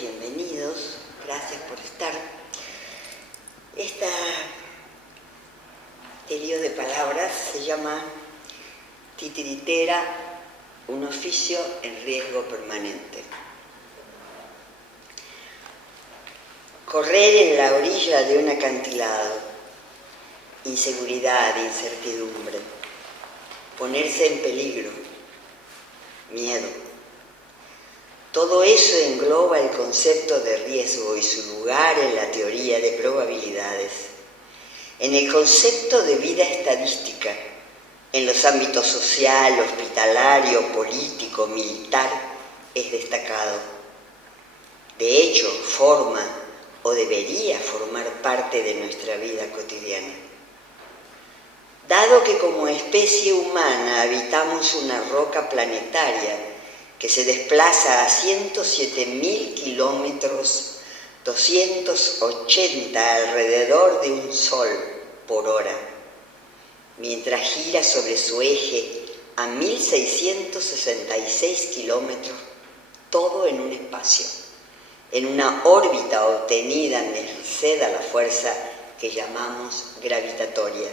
bienvenidos, gracias por estar. Esta lío de palabras se llama titiritera, un oficio en riesgo permanente. Correr en la orilla de un acantilado, inseguridad, incertidumbre, ponerse en peligro, miedo. Todo eso engloba el concepto de riesgo y su lugar en la teoría de probabilidades, en el concepto de vida estadística, en los ámbitos social, hospitalario, político, militar, es destacado. De hecho, forma o debería formar parte de nuestra vida cotidiana. Dado que como especie humana habitamos una roca planetaria que se desplaza a 107.000 kilómetros, 280 alrededor de un sol por hora, mientras gira sobre su eje a 1.666 kilómetros, todo en un espacio, en una órbita obtenida merced a la fuerza que llamamos gravitatoria.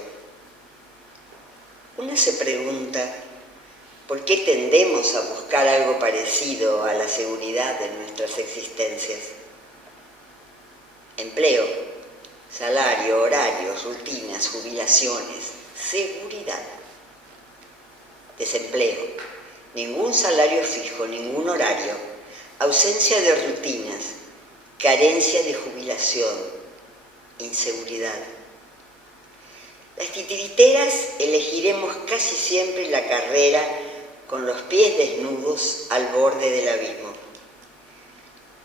Uno se pregunta, ¿por qué tendemos a buscar algo parecido a la seguridad de nuestras existencias? Empleo, salario, horarios, rutinas, jubilaciones, seguridad. Desempleo, ningún salario fijo, ningún horario, ausencia de rutinas, carencia de jubilación, inseguridad. Las titiriteras elegiremos casi siempre la carrera con los pies desnudos al borde del abismo.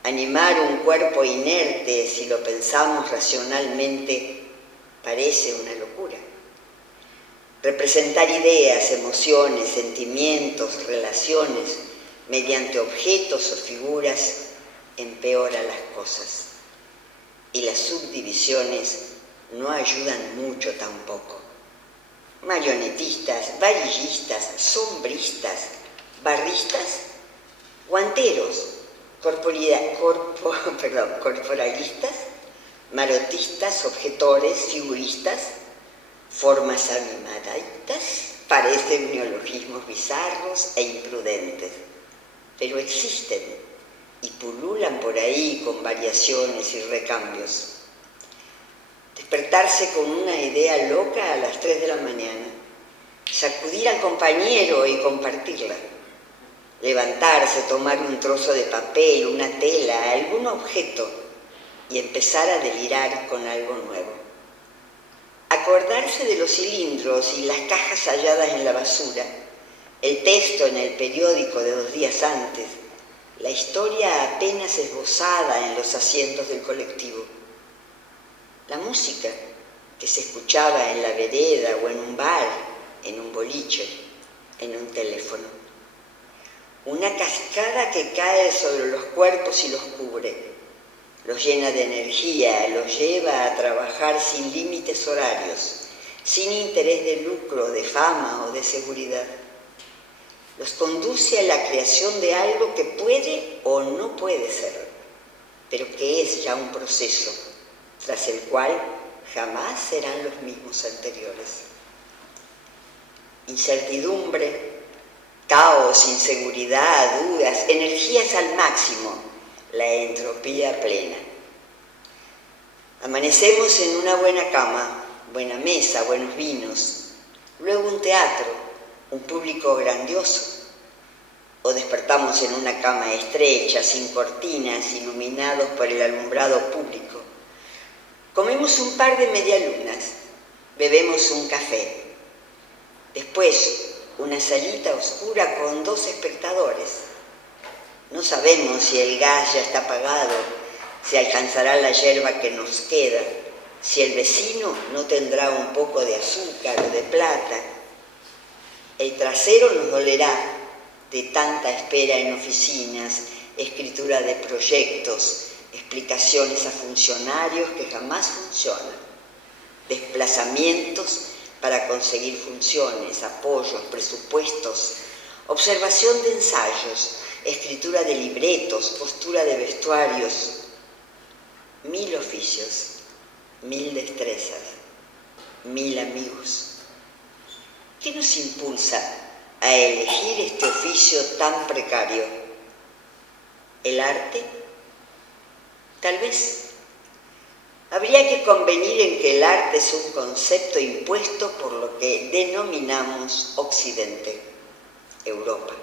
Animar un cuerpo inerte, si lo pensamos racionalmente, parece una locura. Representar ideas, emociones, sentimientos, relaciones, mediante objetos o figuras, empeora las cosas. Y las subdivisiones no ayudan mucho tampoco. Marionetistas, varillistas, sombristas, barristas, guanteros, corporalistas, marotistas, objetores, figuristas, formas animaditas, parecen neologismos bizarros e imprudentes, pero existen y pululan por ahí con variaciones y recambios. Despertarse con una idea loca a las 3 de la mañana, sacudir al compañero y compartirla, levantarse, tomar un trozo de papel, una tela, algún objeto y empezar a delirar con algo nuevo. Acordarse de los cilindros y las cajas halladas en la basura, el texto en el periódico de 2 días antes, la historia apenas esbozada en los asientos del colectivo. La música que se escuchaba en la vereda o en un bar, en un boliche, en un teléfono. Una cascada que cae sobre los cuerpos y los cubre, los llena de energía, los lleva a trabajar sin límites horarios, sin interés de lucro, de fama o de seguridad. Los conduce a la creación de algo que puede o no puede ser, pero que es ya un proceso, tras el cual jamás serán los mismos anteriores. Incertidumbre, caos, inseguridad, dudas, energías al máximo, la entropía plena. Amanecemos en una buena cama, buena mesa, buenos vinos, luego un teatro, un público grandioso, o despertamos en una cama estrecha, sin cortinas, iluminados por el alumbrado público. Comemos un par de medialunas, bebemos un café, después una salita oscura con 2 espectadores. No sabemos si el gas ya está apagado, si alcanzará la yerba que nos queda, si el vecino no tendrá un poco de azúcar o de plata. El trasero nos dolerá de tanta espera en oficinas, escritura de proyectos, explicaciones a funcionarios que jamás funcionan, desplazamientos para conseguir funciones, apoyos, presupuestos, observación de ensayos, escritura de libretos, costura de vestuarios, 1000 oficios, 1000 destrezas, 1000 amigos. ¿Qué nos impulsa a elegir este oficio tan precario? ¿El arte? Tal vez. Habría que convenir en que el arte es un concepto impuesto por lo que denominamos Occidente, Europa.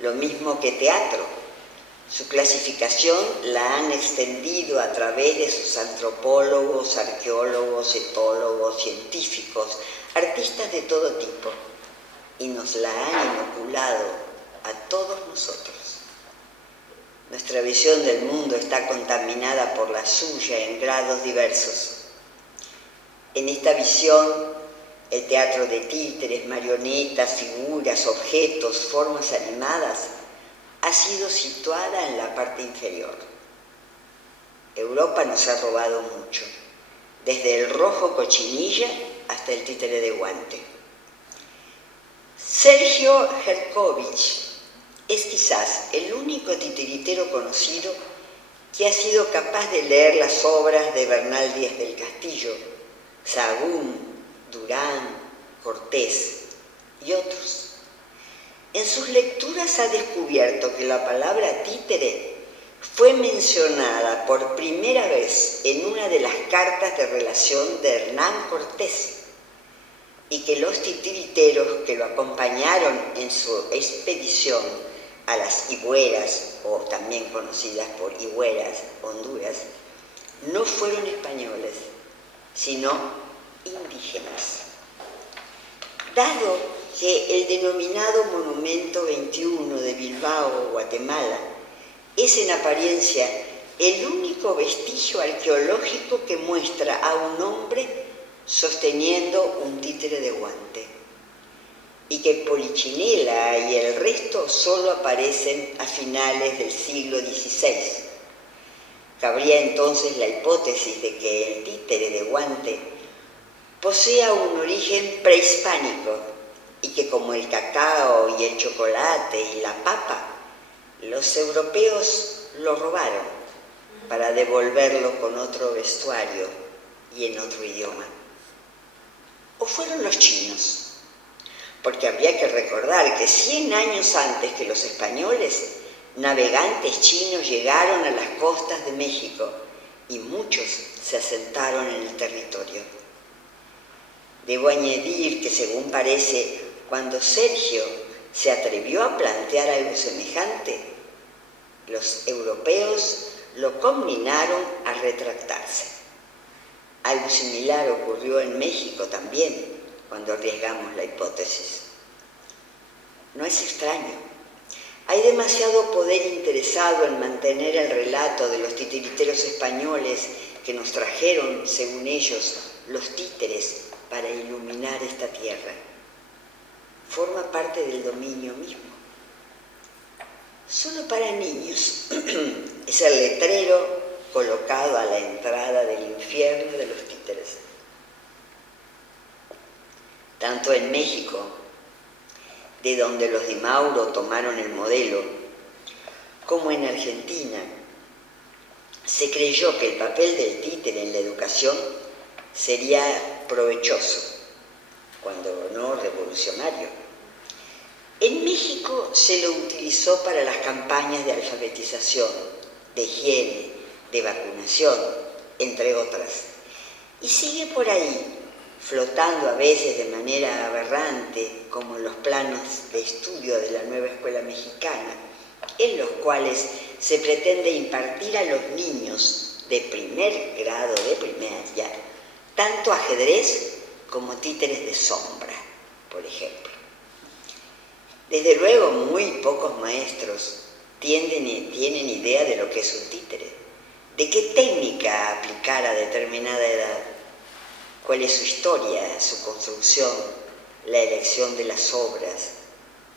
Lo mismo que teatro. Su clasificación la han extendido a través de sus antropólogos, arqueólogos, etólogos, científicos, artistas de todo tipo, y nos la han inoculado a todos nosotros. Nuestra visión del mundo está contaminada por la suya en grados diversos. En esta visión, el teatro de títeres, marionetas, figuras, objetos, formas animadas, ha sido situada en la parte inferior. Europa nos ha robado mucho, desde el rojo cochinilla hasta el títere de guante. Sergio Herkovich es quizás el único titiritero conocido que ha sido capaz de leer las obras de Bernal Díaz del Castillo, Sahagún, Durán, Cortés y otros. En sus lecturas ha descubierto que la palabra títere fue mencionada por primera vez en una de las cartas de relación de Hernán Cortés, y que los titiriteros que lo acompañaron en su expedición a las Higueras, o también conocidas por Higueras, Honduras, no fueron españoles, sino indígenas. Dado que el denominado Monumento 21 de Bilbao, Guatemala, es en apariencia el único vestigio arqueológico que muestra a un hombre sosteniendo un títere de guante, y que Polichinela y el resto solo aparecen a finales del siglo XVI. Cabría entonces la hipótesis de que el títere de guante posea un origen prehispánico y que, como el cacao y el chocolate y la papa, los europeos lo robaron para devolverlo con otro vestuario y en otro idioma. ¿O fueron los chinos? Porque habría que recordar que 100 años antes que los españoles, navegantes chinos llegaron a las costas de México y muchos se asentaron en el territorio. Debo añadir que, según parece, cuando Sergio se atrevió a plantear algo semejante, los europeos lo conminaron a retractarse. Algo similar ocurrió en México también, cuando arriesgamos la hipótesis. No es extraño. Hay demasiado poder interesado en mantener el relato de los titiriteros españoles que nos trajeron, según ellos, los títeres para iluminar esta tierra. Forma parte del dominio mismo. Solo para niños es el letrero colocado a la entrada del infierno de los títeres. Tanto en México, de donde los Di Mauro tomaron el modelo, como en Argentina, se creyó que el papel del títere en la educación sería provechoso, cuando no revolucionario. En México se lo utilizó para las campañas de alfabetización, de higiene, de vacunación, entre otras, y sigue por ahí, flotando a veces de manera aberrante, como en los planos de estudio de la nueva escuela mexicana, en los cuales se pretende impartir a los niños de primer grado de primaria tanto ajedrez como títeres de sombra, por ejemplo. Desde luego, muy pocos maestros tienen idea de lo que es un títere, de qué técnica aplicar a determinada edad, cuál es su historia, su construcción, la elección de las obras,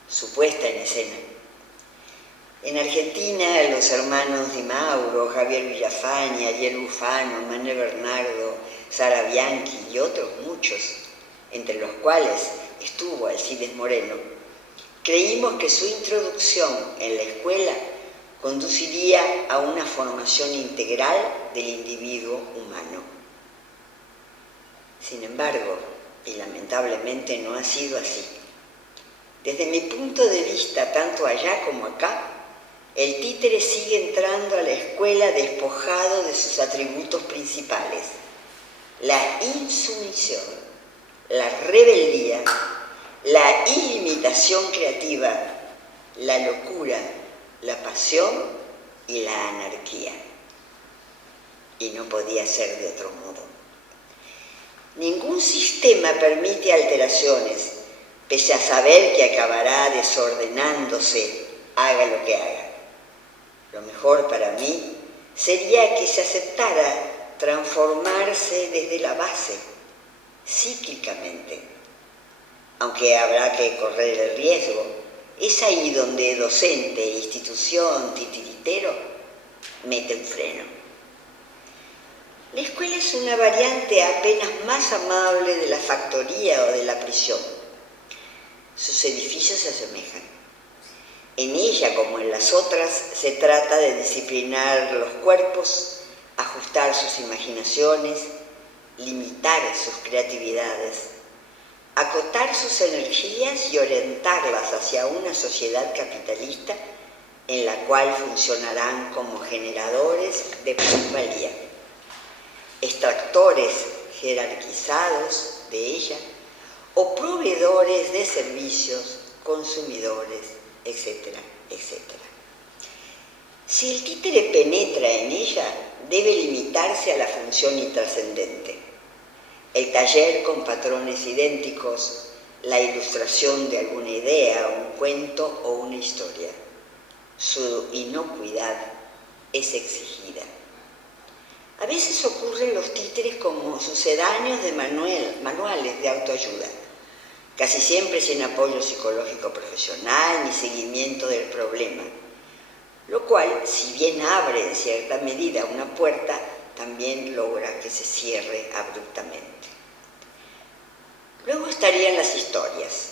su puesta en escena. En Argentina, los hermanos Di Mauro, Javier Villafañe, Ariel Bufano, Manuel Bernardo, Sara Bianchi y otros muchos, entre los cuales estuvo Alcides Moreno, creímos que su introducción en la escuela conduciría a una formación integral del individuo humano. Sin embargo, y lamentablemente no ha sido así. Desde mi punto de vista, tanto allá como acá, el títere sigue entrando a la escuela despojado de sus atributos principales: la insumisión, la rebeldía, la ilimitación creativa, la locura, la pasión y la anarquía. Y no podía ser de otro modo. Ningún sistema permite alteraciones, pese a saber que acabará desordenándose, haga lo que haga. Lo mejor para mí sería que se aceptara transformarse desde la base, cíclicamente. Aunque habrá que correr el riesgo, es ahí donde docente, institución, titiritero meten freno. La escuela es una variante apenas más amable de la factoría o de la prisión. Sus edificios se asemejan. En ella, como en las otras, se trata de disciplinar los cuerpos, ajustar sus imaginaciones, limitar sus creatividades, acotar sus energías y orientarlas hacia una sociedad capitalista en la cual funcionarán como generadores de plusvalía, extractores jerarquizados de ella o proveedores de servicios, consumidores, etcétera, etcétera. Si el títere penetra en ella, debe limitarse a la función intrascendente: el taller con patrones idénticos, la ilustración de alguna idea, un cuento o una historia. Su inocuidad es exigida. A veces ocurren los títeres como sucedáneos de manuales de autoayuda, casi siempre sin apoyo psicológico profesional ni seguimiento del problema, lo cual, si bien abre en cierta medida una puerta, también logra que se cierre abruptamente. Luego estarían las historias.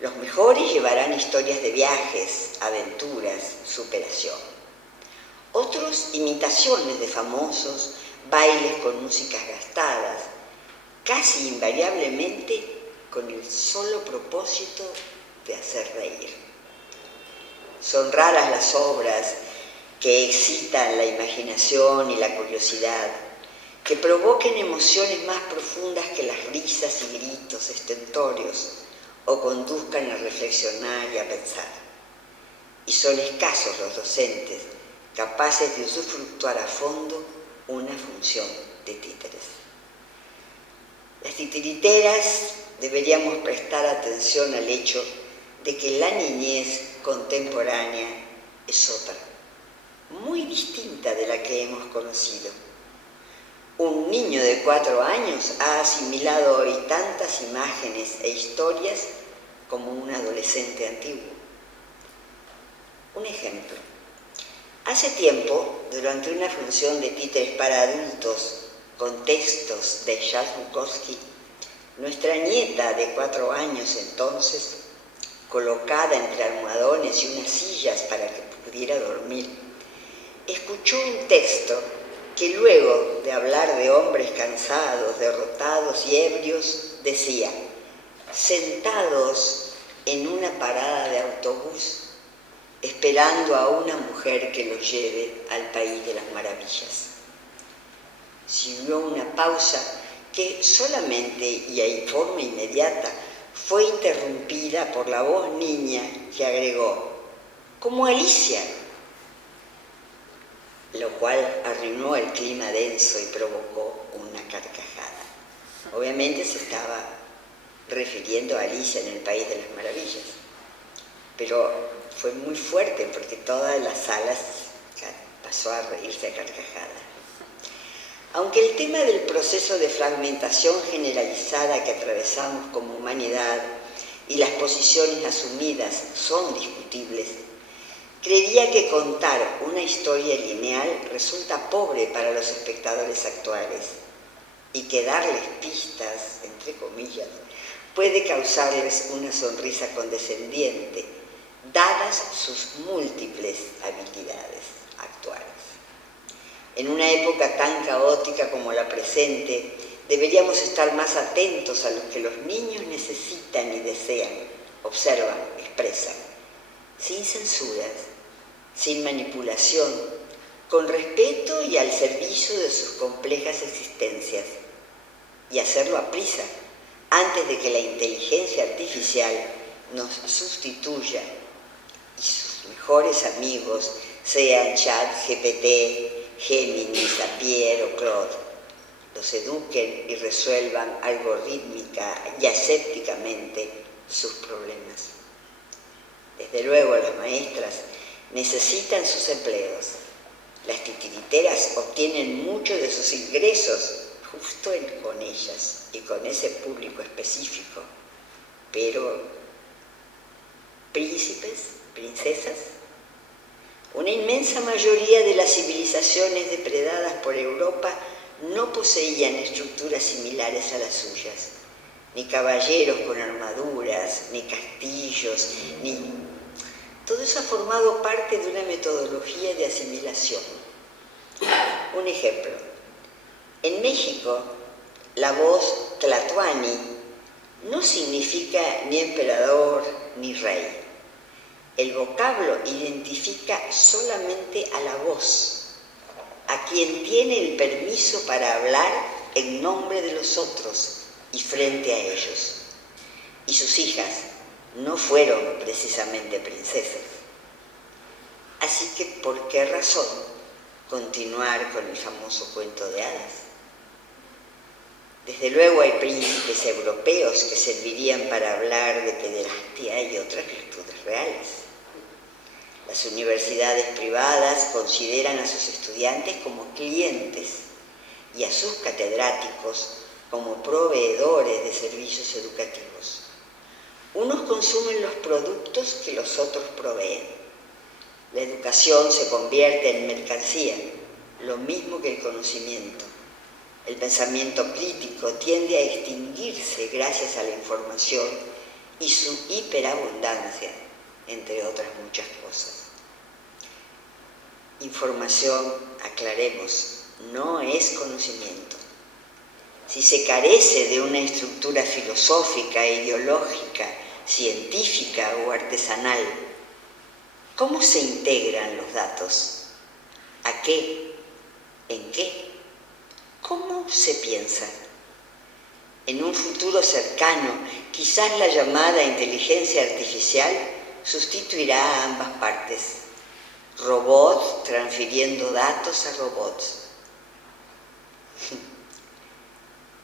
Los mejores llevarán historias de viajes, aventuras, superación. Otros, imitaciones de famosos, bailes con músicas gastadas, casi invariablemente con el solo propósito de hacer reír. Son raras las obras que excitan la imaginación y la curiosidad, que provoquen emociones más profundas que las risas y gritos estentóreos o conduzcan a reflexionar y a pensar. Y son escasos los docentes capaces de usufructuar a fondo una función de títeres. Las titiriteras deberíamos prestar atención al hecho de que la niñez contemporánea es otra, muy distinta de la que hemos conocido. Un niño de 4 años ha asimilado hoy tantas imágenes e historias como un adolescente antiguo. Un ejemplo. Hace tiempo, durante una función de títeres para adultos con textos de Charles Bukowski, nuestra nieta de 4 años entonces, colocada entre almohadones y unas sillas para que pudiera dormir, escuchó un texto que luego de hablar de hombres cansados, derrotados y ebrios, decía: sentados en una parada de autobús, esperando a una mujer que los lleve al país de las maravillas. Siguió una pausa que solamente y en forma inmediata fue interrumpida por la voz niña que agregó: como Alicia, lo cual arruinó el clima denso y provocó una carcajada. Obviamente se estaba refiriendo a Alicia en el País de las Maravillas, pero fue muy fuerte porque todas las salas pasó a reírse a carcajada. Aunque el tema del proceso de fragmentación generalizada que atravesamos como humanidad y las posiciones asumidas son discutibles, creería que contar una historia lineal resulta pobre para los espectadores actuales y que darles pistas, entre comillas, puede causarles una sonrisa condescendiente, dadas sus múltiples habilidades actuales. En una época tan caótica como la presente, deberíamos estar más atentos a lo que los niños necesitan y desean, observan, expresan, sin censuras, sin manipulación, con respeto y al servicio de sus complejas existencias, y hacerlo a prisa, antes de que la inteligencia artificial nos sustituya y sus mejores amigos sean ChatGPT, Gemini, Zapier o Claude, los eduquen y resuelvan algorítmica y asépticamente sus problemas. Desde luego, las maestras necesitan sus empleos. Las titiriteras obtienen mucho de sus ingresos justo con ellas y con ese público específico. Pero, príncipes, princesas, una inmensa mayoría de las civilizaciones depredadas por Europa no poseían estructuras similares a las suyas, ni caballeros con armaduras, ni castillos, ni... Todo eso ha formado parte de una metodología de asimilación. Un ejemplo. En México, la voz tlatoani no significa ni emperador ni rey. El vocablo identifica solamente a la voz, a quien tiene el permiso para hablar en nombre de los otros y frente a ellos. Y sus hijas no fueron precisamente princesas. Así que, ¿por qué razón continuar con el famoso cuento de hadas? Desde luego hay príncipes europeos que servirían para hablar de pederastia y otras virtudes reales. Las universidades privadas consideran a sus estudiantes como clientes y a sus catedráticos como proveedores de servicios educativos. Unos consumen los productos que los otros proveen. La educación se convierte en mercancía, lo mismo que el conocimiento. El pensamiento crítico tiende a extinguirse gracias a la información y su hiperabundancia, entre otras muchas cosas. Información, aclaremos, no es conocimiento. Si se carece de una estructura filosófica, ideológica, científica o artesanal, ¿cómo se integran los datos? ¿A qué? ¿En qué? ¿Cómo se piensa? En un futuro cercano, quizás la llamada inteligencia artificial sustituirá a ambas partes. Robots transfiriendo datos a robots.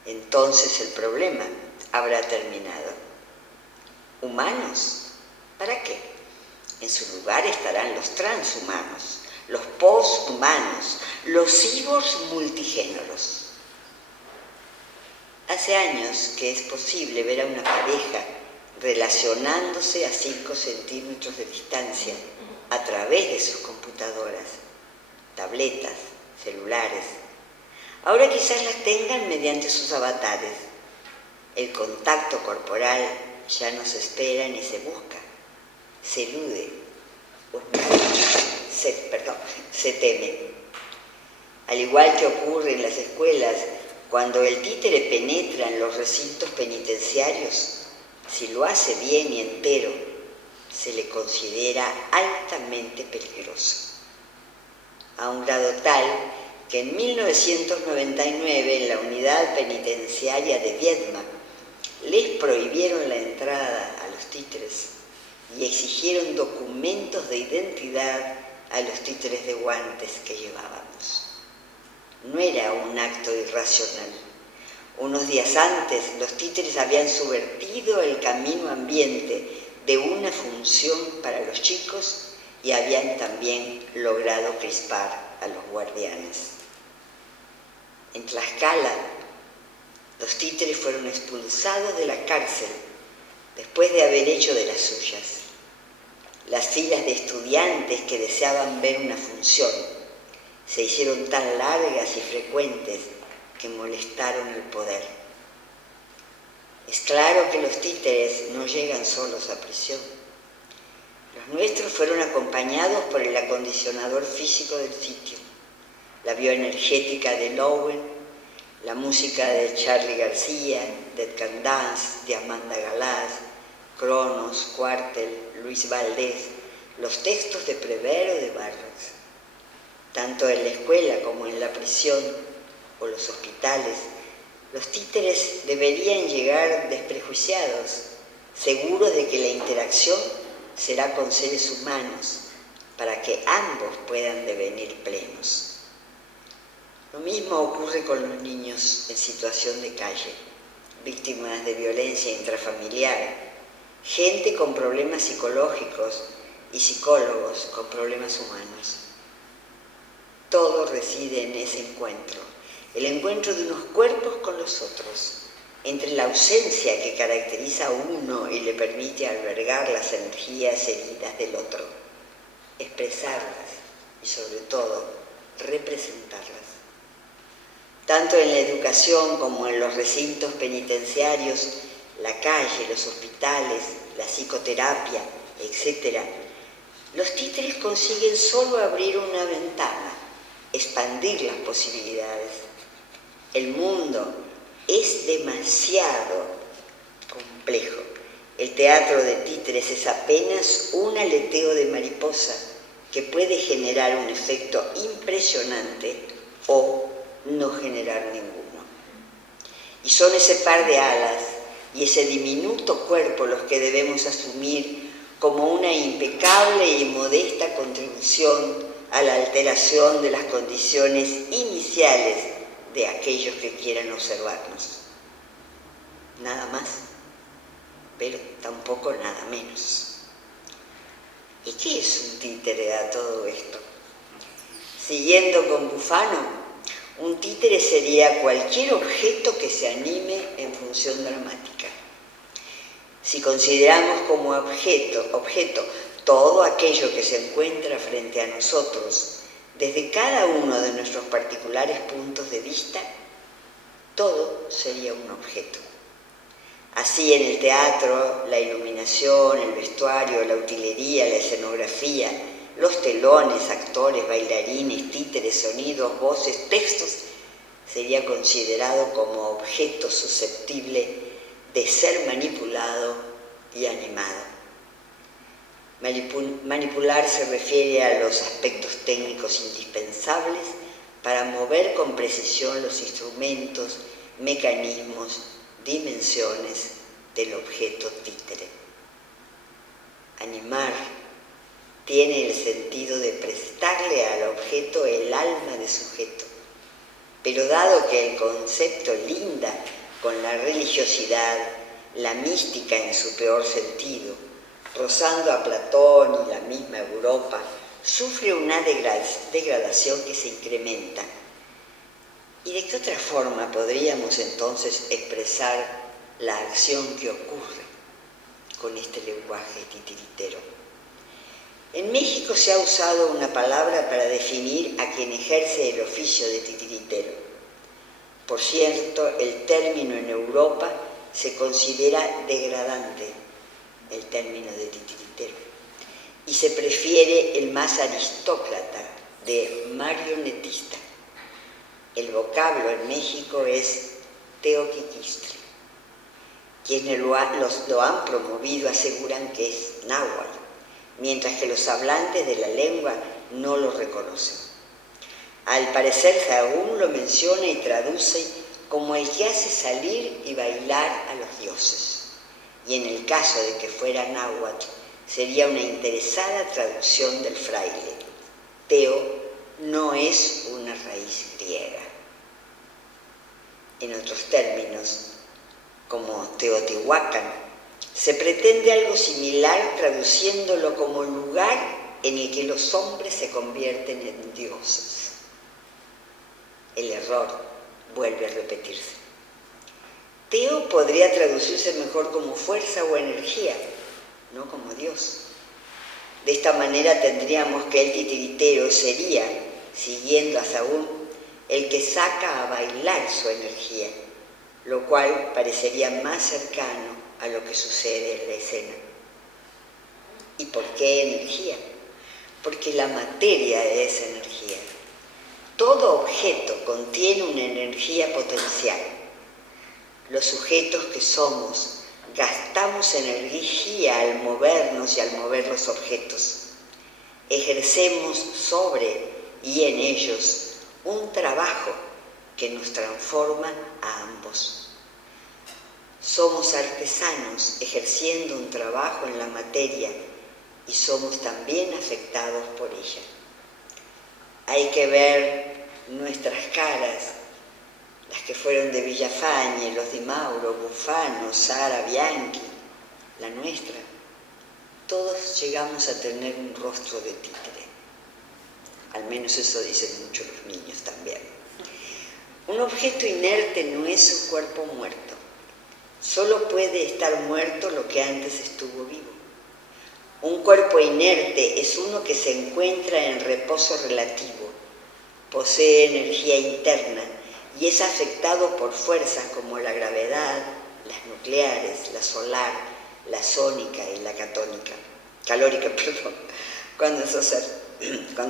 Entonces el problema habrá terminado. ¿Humanos? ¿Para qué? En su lugar estarán los transhumanos, los posthumanos, los cyborgs multigéneros. Hace años que es posible ver a una pareja relacionándose a 5 centímetros de distancia a través de sus computadoras, tabletas, celulares. Ahora quizás las tengan mediante sus avatares. El contacto corporal ya no se espera ni se busca, se elude, se teme. Al igual que ocurre en las escuelas, cuando el títere penetra en los recintos penitenciarios, si lo hace bien y entero, se le considera altamente peligroso. A un grado tal que en 1999 en la unidad penitenciaria de Viedma les prohibieron la entrada a los títeres y exigieron documentos de identidad a los títeres de guantes que llevábamos. No era un acto irracional. Unos días antes, los títeres habían subvertido el camino ambiente de una función para los chicos y habían también logrado crispar a los guardianes. En Tlaxcala, los títeres fueron expulsados de la cárcel después de haber hecho de las suyas. Las filas de estudiantes que deseaban ver una función se hicieron tan largas y frecuentes que molestaron el poder. Es claro que los títeres no llegan solos a prisión. Los nuestros fueron acompañados por el acondicionador físico del sitio, la bioenergética de Lowen, la música de Charly García, Dead Can Dance, de Amanda Galás, Cronos, Cuartel, Luis Valdés, los textos de Prévert o de Barras. Tanto en la escuela como en la prisión o los hospitales, los títeres deberían llegar desprejuiciados, seguros de que la interacción será con seres humanos, para que ambos puedan devenir plenos. Lo mismo ocurre con los niños en situación de calle, víctimas de violencia intrafamiliar, gente con problemas psicológicos y psicólogos con problemas humanos. Todo reside en ese encuentro, el encuentro de unos cuerpos con los otros, entre la ausencia que caracteriza a uno y le permite albergar las energías heridas del otro, expresarlas y sobre todo representarlas. Tanto en la educación como en los recintos penitenciarios, la calle, los hospitales, la psicoterapia, etc., los títeres consiguen solo abrir una ventana, expandir las posibilidades. El mundo es demasiado complejo. El teatro de títeres es apenas un aleteo de mariposa que puede generar un efecto impresionante o no generar ninguno. Y son ese par de alas y ese diminuto cuerpo los que debemos asumir como una impecable y modesta contribución a la alteración de las condiciones iniciales de aquellos que quieran observarnos. Nada más, pero tampoco nada menos. ¿Y qué es un títere a todo esto? Siguiendo con Bufano, un títere sería cualquier objeto que se anime en función dramática. Si consideramos como objeto todo aquello que se encuentra frente a nosotros, desde cada uno de nuestros particulares puntos de vista, todo sería un objeto. Así en el teatro, la iluminación, el vestuario, la utilería, la escenografía, los telones, actores, bailarines, títeres, sonidos, voces, textos, sería considerado como objeto susceptible de ser manipulado y animado. Manipular se refiere a los aspectos técnicos indispensables para mover con precisión los instrumentos, mecanismos, dimensiones del objeto títere. Animar tiene el sentido de prestarle al objeto el alma de sujeto, pero dado que el concepto linda con la religiosidad, la mística en su peor sentido, rozando a Platón y la misma Europa, sufre una degradación que se incrementa. ¿Y de qué otra forma podríamos entonces expresar la acción que ocurre con este lenguaje titiritero? En México se ha usado una palabra para definir a quien ejerce el oficio de titiritero. Por cierto, el término en Europa se considera degradante, el término de titiritero, y se prefiere el más aristócrata, de marionetista. El vocablo en México es teoquiquistle. Quienes lo han promovido aseguran que es náhuatl, mientras que los hablantes de la lengua no lo reconocen. Al parecer, Sahagún lo menciona y traduce como el que hace salir y bailar a los dioses, y en el caso de que fuera náhuatl, sería una interesada traducción del fraile. Teo no es una raíz griega. En otros términos, como Teotihuacán, se pretende algo similar traduciéndolo como lugar en el que los hombres se convierten en dioses. El error vuelve a repetirse. Teo podría traducirse mejor como fuerza o energía, no como Dios. De esta manera tendríamos que el titiritero sería, siguiendo a Sahagún, el que saca a bailar su energía, lo cual parecería más cercano a lo que sucede en la escena. ¿Y por qué energía? Porque la materia es energía. Todo objeto contiene una energía potencial. Los sujetos que somos gastamos energía al movernos y al mover los objetos. Ejercemos sobre y en ellos un trabajo que nos transforma a ambos. Somos artesanos ejerciendo un trabajo en la materia y somos también afectados por ella. Hay que ver nuestras caras, las que fueron de Villafañe, los Di Mauro, Bufano, Sara Bianchi, la nuestra. Todos llegamos a tener un rostro de títere. Al menos eso dicen mucho los niños también. Un objeto inerte no es un cuerpo muerto. Solo puede estar muerto lo que antes estuvo vivo. Un cuerpo inerte es uno que se encuentra en reposo relativo, posee energía interna y es afectado por fuerzas como la gravedad, las nucleares, la solar, la sónica y la calórica. Cuando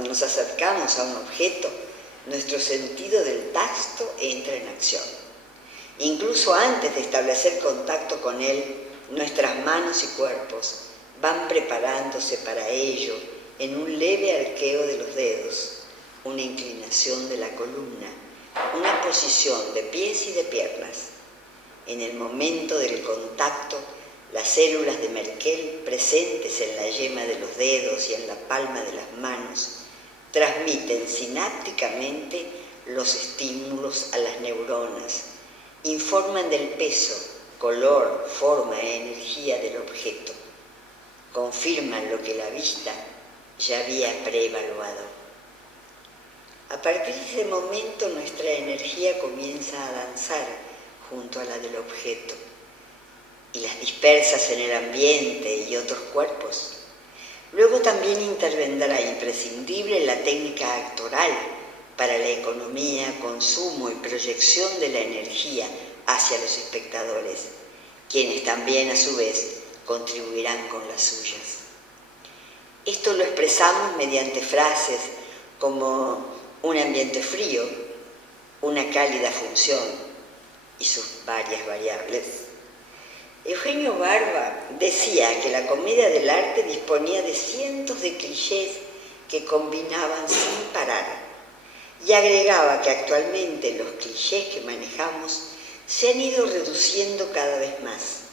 nos acercamos a un objeto, nuestro sentido del tacto entra en acción. Incluso antes de establecer contacto con él, nuestras manos y cuerpos van preparándose para ello en un leve arqueo de los dedos, una inclinación de la columna, una posición de pies y de piernas. En el momento del contacto, las células de Merkel presentes en la yema de los dedos y en la palma de las manos transmiten sinápticamente los estímulos a las neuronas, informan del peso, color, forma e energía del objeto, confirman lo que la vista ya había preevaluado. A partir de ese momento nuestra energía comienza a danzar junto a la del objeto y las dispersas en el ambiente y otros cuerpos. Luego también intervendrá imprescindible la técnica actoral para la economía, consumo y proyección de la energía hacia los espectadores, quienes también a su vez contribuirán con las suyas. Esto lo expresamos mediante frases como un ambiente frío, una cálida función y sus varias variables. Eugenio Barba decía que la comedia del arte disponía de cientos de clichés que combinaban sin parar y agregaba que actualmente los clichés que manejamos se han ido reduciendo cada vez más,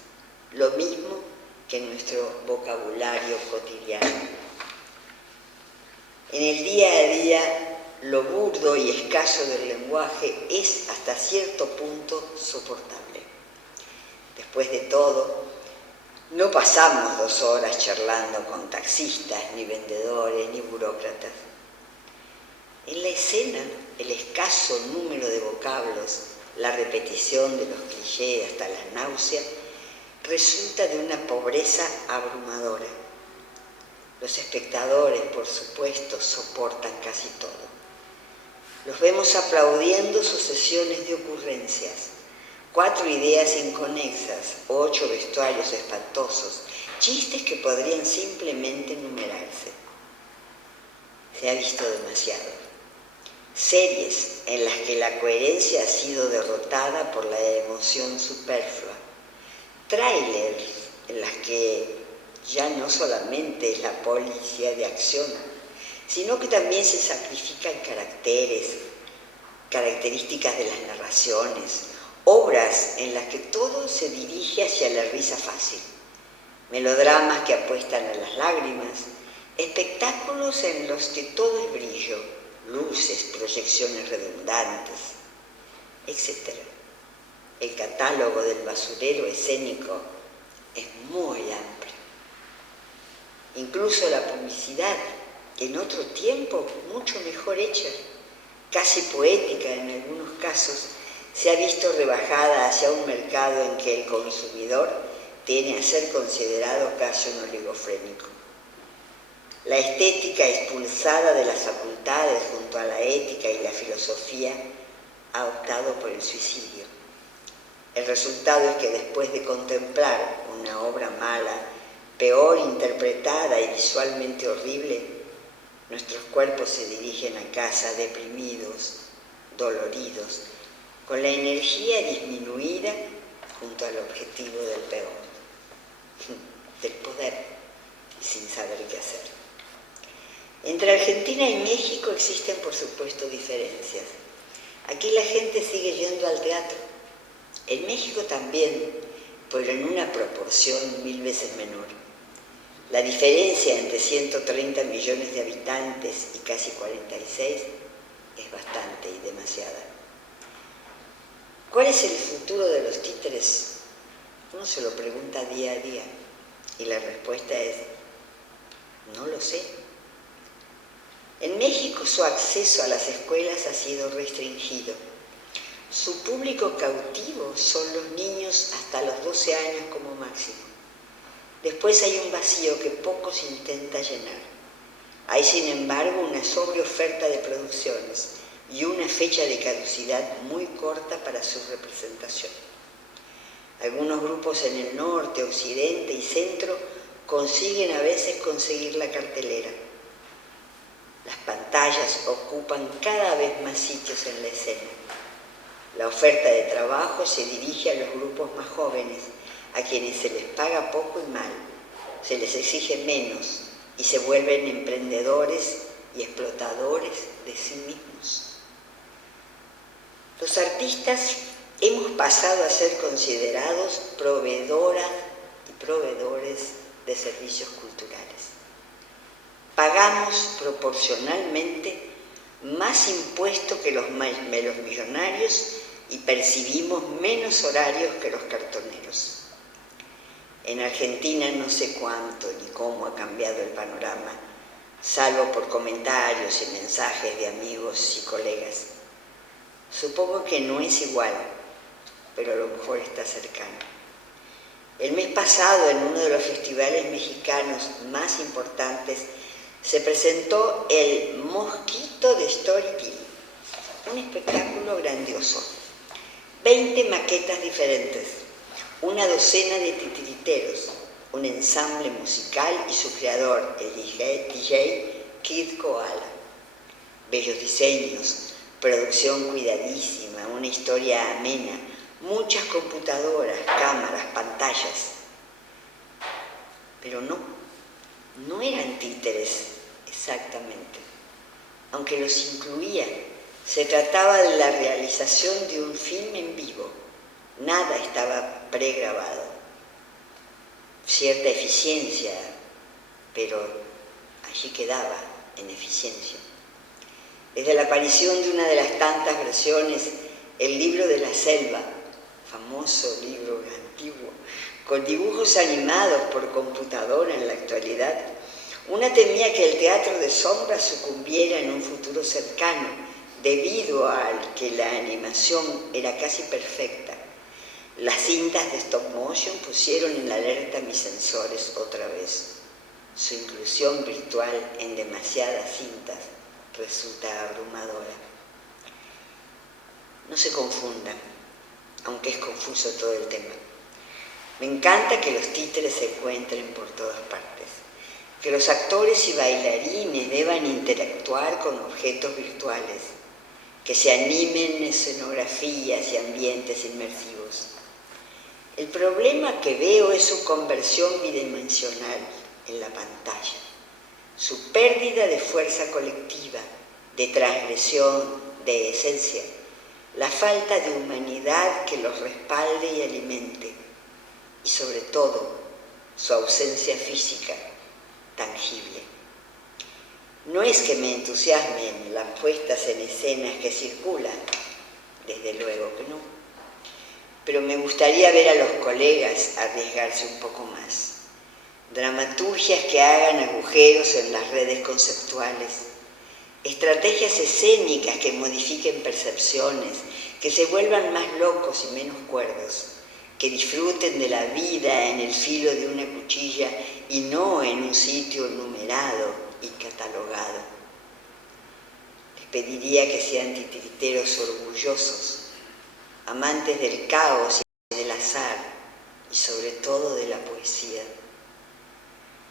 lo mismo que nuestro vocabulario cotidiano. En el día a día, lo burdo y escaso del lenguaje es hasta cierto punto soportable. Después de todo, no pasamos 2 horas charlando con taxistas, ni vendedores, ni burócratas. En la escena, el escaso número de vocablos, la repetición de los clichés hasta la náusea, resulta de una pobreza abrumadora. Los espectadores, por supuesto, soportan casi todo. Los vemos aplaudiendo sucesiones de ocurrencias, 4 ideas inconexas, 8 vestuarios espantosos, chistes que podrían simplemente enumerarse. Se ha visto demasiado. Series en las que la coherencia ha sido derrotada por la emoción superflua. Tráilers en las que ya no solamente es la policía de acción, sino que también se sacrifican características de las narraciones, obras en las que todo se dirige hacia la risa fácil, melodramas que apuestan a las lágrimas, espectáculos en los que todo es brillo, luces, proyecciones redundantes, etc. El catálogo del basurero escénico es muy amplio. Incluso la publicidad, en otro tiempo mucho mejor hecha, casi poética en algunos casos, se ha visto rebajada hacia un mercado en que el consumidor tiene a ser considerado casi un oligofrénico. La estética expulsada de las facultades junto a la ética y la filosofía ha optado por el suicidio. El resultado es que después de contemplar una obra mala, peor interpretada y visualmente horrible, nuestros cuerpos se dirigen a casa deprimidos, doloridos, con la energía disminuida junto al objetivo del peor, del poder, y sin saber qué hacer. Entre Argentina y México existen, por supuesto, diferencias. Aquí la gente sigue yendo al teatro. En México también, pero en una proporción 1000 veces menor. La diferencia entre 130 millones de habitantes y casi 46 es bastante y demasiada. ¿Cuál es el futuro de los títeres? Uno se lo pregunta día a día y la respuesta es: no lo sé. En México su acceso a las escuelas ha sido restringido. Su público cautivo son los niños hasta los 12 años como máximo. Después hay un vacío que pocos intentan llenar. Hay, sin embargo, una sobreoferta de producciones y una fecha de caducidad muy corta para su representación. Algunos grupos en el norte, occidente y centro consiguen a veces conseguir la cartelera. Las pantallas ocupan cada vez más sitios en la escena. La oferta de trabajo se dirige a los grupos más jóvenes, a quienes se les paga poco y mal, se les exige menos y se vuelven emprendedores y explotadores de sí mismos. Los artistas hemos pasado a ser considerados proveedoras y proveedores de servicios culturales. Pagamos proporcionalmente más impuestos que los millonarios y percibimos menos horarios que los cartoneros. En Argentina no sé cuánto ni cómo ha cambiado el panorama, salvo por comentarios y mensajes de amigos y colegas. Supongo que no es igual, pero a lo mejor está cercano. El mes pasado, en uno de los festivales mexicanos más importantes, se presentó el Mosquito de Storytelling, un espectáculo grandioso. 20 maquetas diferentes, una docena de titiriteros, un ensamble musical y su creador, el DJ Kid Koala. Bellos diseños, producción cuidadísima, una historia amena, muchas computadoras, cámaras, pantallas. Pero no eran títeres exactamente, aunque los incluía. Se trataba de la realización de un film en vivo. Nada estaba pregrabado. Cierta eficiencia, pero allí quedaba, en eficiencia. Desde la aparición de una de las tantas versiones, el libro de la selva, famoso libro antiguo, con dibujos animados por computadora en la actualidad, una temía que el teatro de sombras sucumbiera en un futuro cercano, debido al que la animación era casi perfecta. Las cintas de stop motion pusieron en alerta mis sensores otra vez. Su inclusión virtual en demasiadas cintas resulta abrumadora. No se confundan, aunque es confuso todo el tema. Me encanta que los títeres se encuentren por todas partes, que los actores y bailarines deban interactuar con objetos virtuales, que se animen escenografías y ambientes inmersivos. El problema que veo es su conversión bidimensional en la pantalla, su pérdida de fuerza colectiva, de transgresión, de esencia, la falta de humanidad que los respalde y alimente, y sobre todo, su ausencia física, tangible. No es que me entusiasmen las puestas en escenas que circulan, desde luego que no, pero me gustaría ver a los colegas arriesgarse un poco más. Dramaturgias que hagan agujeros en las redes conceptuales, estrategias escénicas que modifiquen percepciones, que se vuelvan más locos y menos cuerdos, que disfruten de la vida en el filo de una cuchilla y no en un sitio numerado y catalogado. Les pediría que sean titiriteros orgullosos, amantes del caos y azar y sobre todo de la poesía.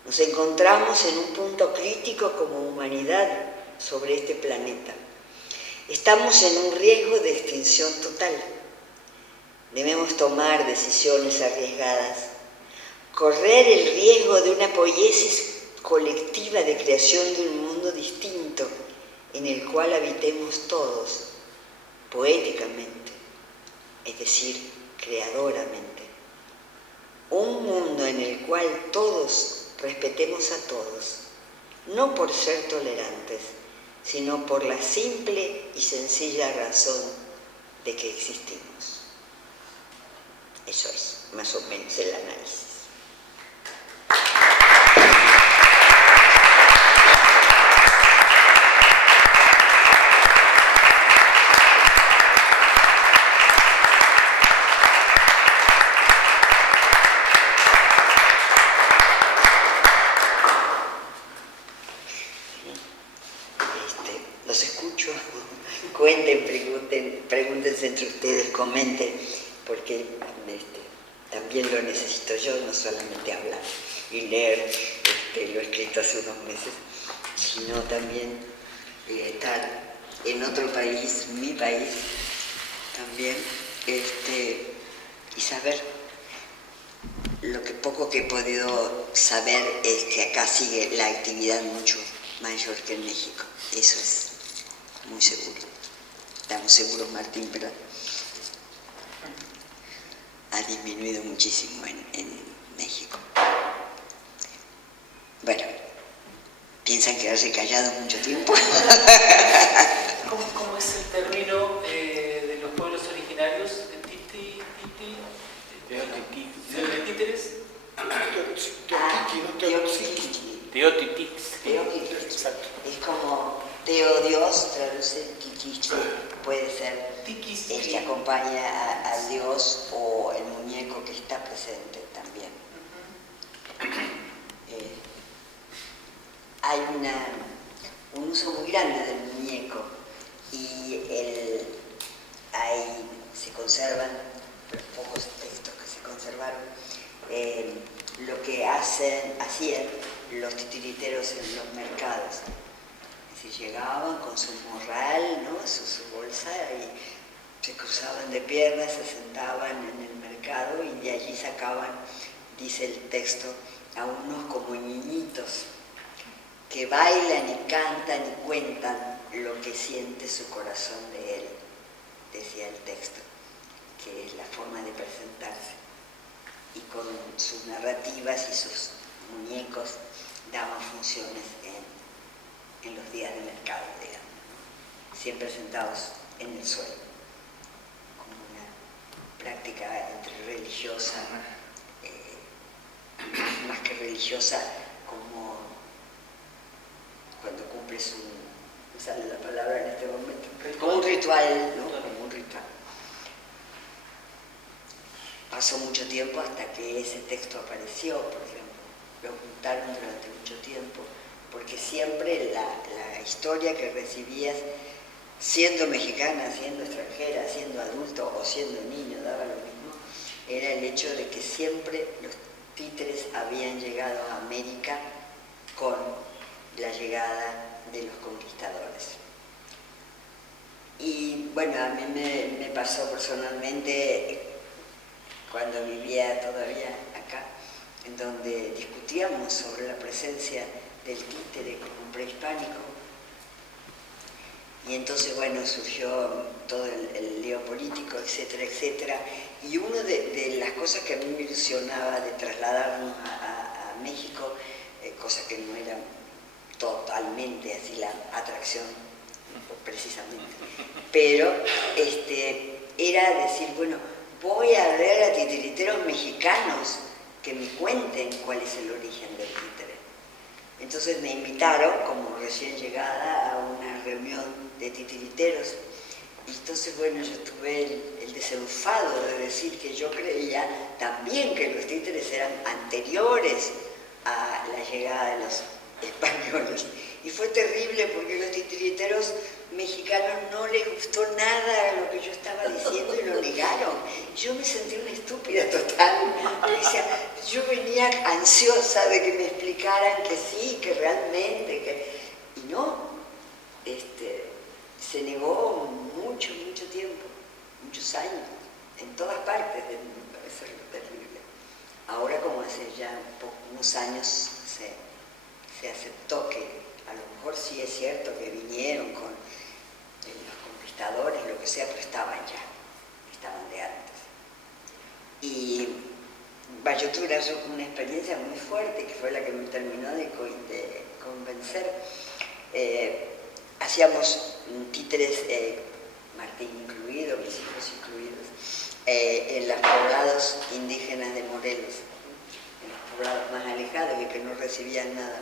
Nos encontramos en un punto crítico como humanidad sobre este planeta. Estamos en un riesgo de extinción total. Debemos tomar decisiones arriesgadas, correr el riesgo de una poiesis colectiva de creación de un mundo distinto en el cual habitemos todos, poéticamente, es decir, creadoramente. Un mundo en el cual todos respetemos a todos, no por ser tolerantes, sino por la simple y sencilla razón de que existimos. Eso es más o menos el análisis. Los escucho, cuenten, pregúntense entre ustedes, comenten, porque también lo necesito yo, no solamente hablar y leer, lo he escrito hace unos meses, sino también estar en otro país, mi país, también, y saber. Lo que poco que he podido saber es que acá sigue la actividad mucho mayor que en México, eso es muy seguro. Estamos seguros, Martín, pero ha disminuido muchísimo en México. Bueno, ¿piensan quedarse callados mucho tiempo? ¿Cómo es el término de los pueblos originarios? ¿De títeres? Teotitix. Es como Teo Dios, traduce Tiquiche, puede ser el que acompaña al Dios o el muñeco que está presente también. Hay un uso muy grande del muñeco y se conservan los pocos textos que se conservaron, lo que hacían los titiriteros en los mercados. Se llegaban con su morral, ¿no? su bolsa, y se cruzaban de piernas, se sentaban en el mercado y de allí sacaban, dice el texto, a unos como niñitos que bailan y cantan y cuentan lo que siente su corazón de él, decía el texto, que es la forma de presentarse. Y con sus narrativas y sus muñecos daban funciones en los días de mercado, digamos, ¿no? Siempre sentados en el suelo, como una práctica entre religiosa, más que religiosa, como cuando cumples no sale la palabra en este momento, como un ritual, ¿no? Como un ritual. Pasó mucho tiempo hasta que ese texto apareció, por ejemplo, lo ocultaron durante mucho tiempo, porque siempre la historia que recibías, siendo mexicana, siendo extranjera, siendo adulto o siendo niño, daba lo mismo, era el hecho de que siempre los títeres habían llegado a América con la llegada de los conquistadores. Y bueno, a mí me pasó personalmente cuando vivía todavía acá, en donde discutíamos sobre la presencia del títere como prehispánico. Y entonces, bueno, surgió todo el lío político, etcétera, etcétera. Y una de las cosas que a mí me ilusionaba de trasladarnos a México, cosa que no era totalmente así la atracción, precisamente, pero era decir, bueno, voy a ver a titiriteros mexicanos que me cuenten cuál es el origen del títere. Entonces me invitaron, como recién llegada, a una reunión de titiriteros. Y entonces, bueno, yo tuve el desenfado de decir que yo creía también que los títeres eran anteriores a la llegada de los españoles. Y fue terrible porque los titiriteros mexicanos no les gustó nada lo que yo estaba diciendo y lo negaron. Yo me sentí una estúpida total. O sea, yo venía ansiosa de que me explicaran que sí, que realmente, y no, se negó mucho tiempo, muchos años, en todas partes del mundo. Eso es lo terrible. Ahora, como hace ya unos años, se aceptó que a lo mejor sí es cierto que vinieron con los conquistadores, lo que sea, pero estaban de antes. Y yo tuve una experiencia muy fuerte, que fue la que me terminó de convencer. Hacíamos títeres, Martín incluido, mis hijos incluidos, en los poblados indígenas de Morelos, en los poblados más alejados y que no recibían nada.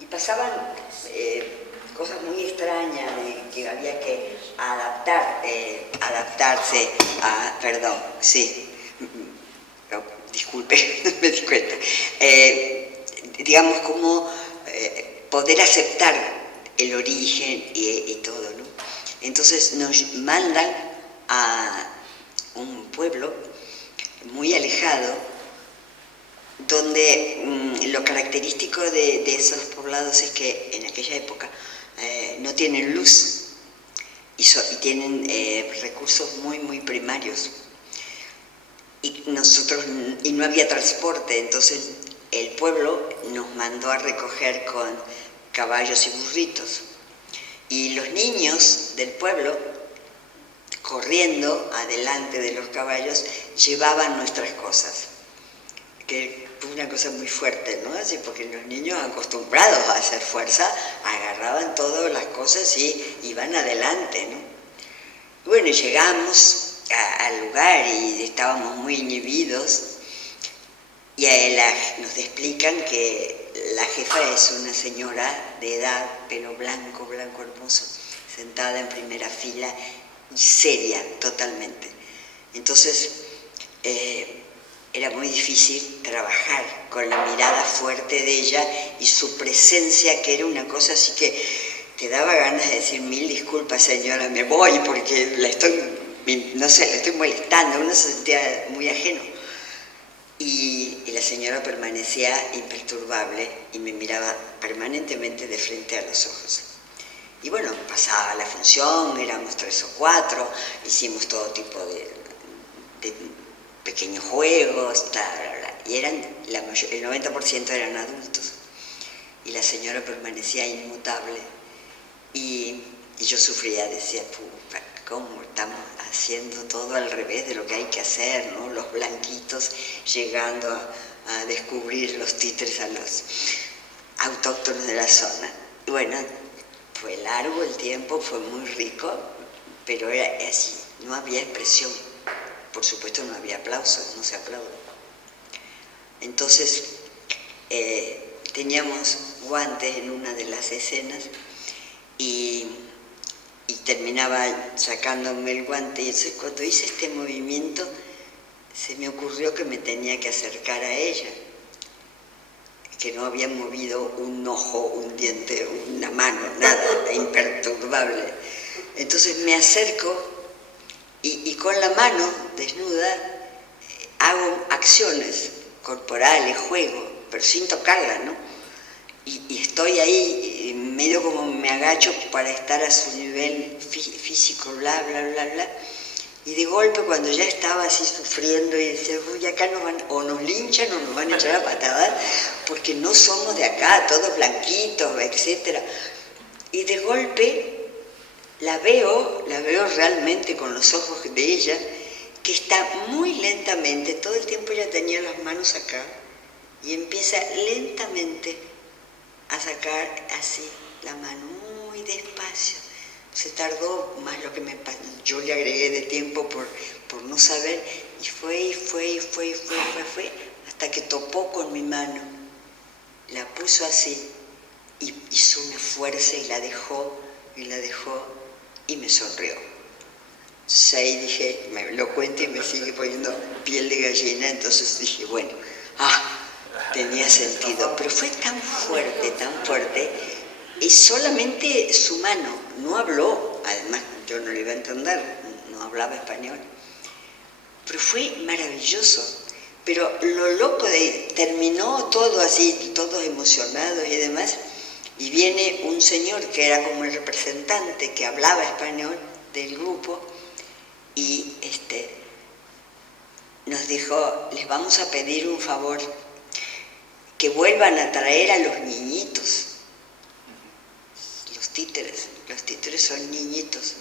Y pasaban cosas muy extrañas, que había que adaptarse a, perdón, sí, no, disculpe, me di cuenta, digamos como poder aceptar el origen y todo, ¿no? Entonces nos mandan a un pueblo muy alejado, donde lo característico de esos poblados es que en aquella época no tienen luz y tienen recursos muy primarios. Y no había transporte, entonces el pueblo nos mandó a recoger con caballos y burritos. Y los niños del pueblo, corriendo adelante de los caballos, llevaban nuestras cosas. Que fue una cosa muy fuerte, ¿no? Así, porque los niños acostumbrados a hacer fuerza, agarraban todas las cosas y iban adelante, ¿no? Bueno, llegamos al lugar y estábamos muy inhibidos, y nos explican que la jefa es una señora de edad, pelo blanco hermoso, sentada en primera fila y seria totalmente. Entonces, era muy difícil trabajar con la mirada fuerte de ella y su presencia, que era una cosa así que te daba ganas de decir: mil disculpas, señora, me voy porque la estoy molestando. Uno se sentía muy ajeno. Y la señora permanecía imperturbable y me miraba permanentemente de frente a los ojos. Y bueno, pasaba la función, éramos 3 o 4, hicimos todo tipo de pequeños juegos, y el 90% eran adultos. Y la señora permanecía inmutable. Y yo sufría, decía: puta, ¿cómo estamos haciendo todo al revés de lo que hay que hacer, ¿no? Los blanquitos llegando a descubrir los títeres a los autóctonos de la zona. Y bueno, fue largo el tiempo, fue muy rico, pero era así, no había expresión. Por supuesto no había aplausos, no se aplaude. Entonces, teníamos guantes en una de las escenas y terminaba sacándome el guante, y entonces cuando hice este movimiento se me ocurrió que me tenía que acercar a ella, que no había movido un ojo, un diente, una mano, nada, imperturbable. Entonces me acerco y con la mano desnuda hago acciones corporales, juego, pero sin tocarla, ¿no? Y estoy ahí, medio como me agacho para estar a su nivel físico, bla, y de golpe, cuando ya estaba así sufriendo y decía: uy, acá nos linchan o nos van a echar a patadas, porque no somos de acá, todos blanquitos, etc. Y de golpe la veo realmente con los ojos de ella, que está muy lentamente, todo el tiempo ella tenía las manos acá, y empieza lentamente a sacar así la mano, muy despacio. Se tardó más lo que yo le agregué de tiempo por no saber, y fue, hasta que topó con mi mano, la puso así, y hizo una fuerza y la dejó, y me sonrió. Entonces ahí dije, me lo cuento y me sigue poniendo piel de gallina. Entonces dije, bueno, tenía sentido, pero fue tan fuerte, y solamente su mano, no habló, además yo no lo iba a entender, no hablaba español. Pero fue maravilloso. Pero lo loco terminó todo así, todos emocionados y demás, y viene un señor que era como el representante, que hablaba español del grupo, y nos dijo, les vamos a pedir un favor, que vuelvan a traer a los niñitos, los títeres son niñitos,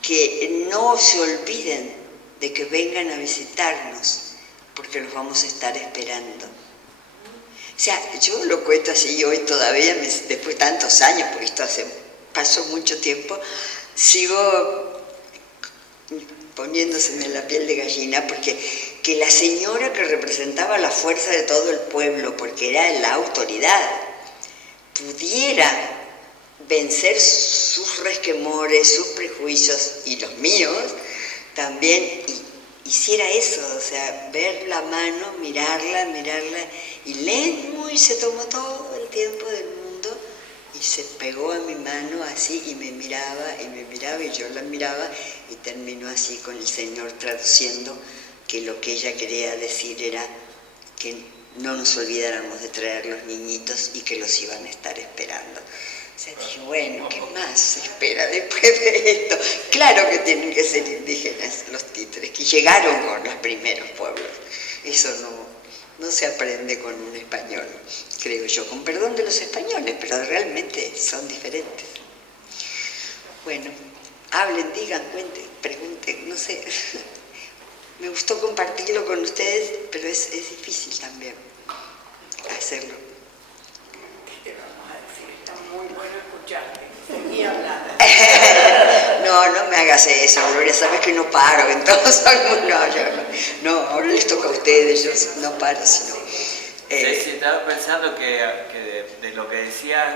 que no se olviden de que vengan a visitarnos, porque los vamos a estar esperando. O sea, yo lo cuento así hoy todavía, después de tantos años, porque esto pasó mucho tiempo, sigo poniéndoseme la piel de gallina, porque que la señora que representaba la fuerza de todo el pueblo, porque era la autoridad, pudiera vencer sus resquemores, sus prejuicios y los míos también, y hiciera eso, o sea, ver la mano, mirarla, y lento, y se tomó todo el tiempo del mundo y se pegó a mi mano así y me miraba y yo la miraba, y terminó así con el Señor traduciendo que lo que ella quería decir era que no nos olvidáramos de traer los niñitos y que los iban a estar esperando. O sea, dije, bueno, ¿qué más se espera después de esto? Claro que tienen que ser indígenas los títeres, que llegaron con los primeros pueblos. Eso no se aprende con un español, creo yo, con perdón de los españoles, pero realmente son diferentes. Bueno, hablen, digan, cuenten, pregunten, no sé. Me gustó compartirlo con ustedes, pero es difícil también hacerlo. Muy bueno escucharte. Seguí hablando. No me hagas eso, Gloria, sabes que no paro, entonces no, ahora les toca a ustedes, yo no paro, sino... Sí, estaba pensando que de lo que decías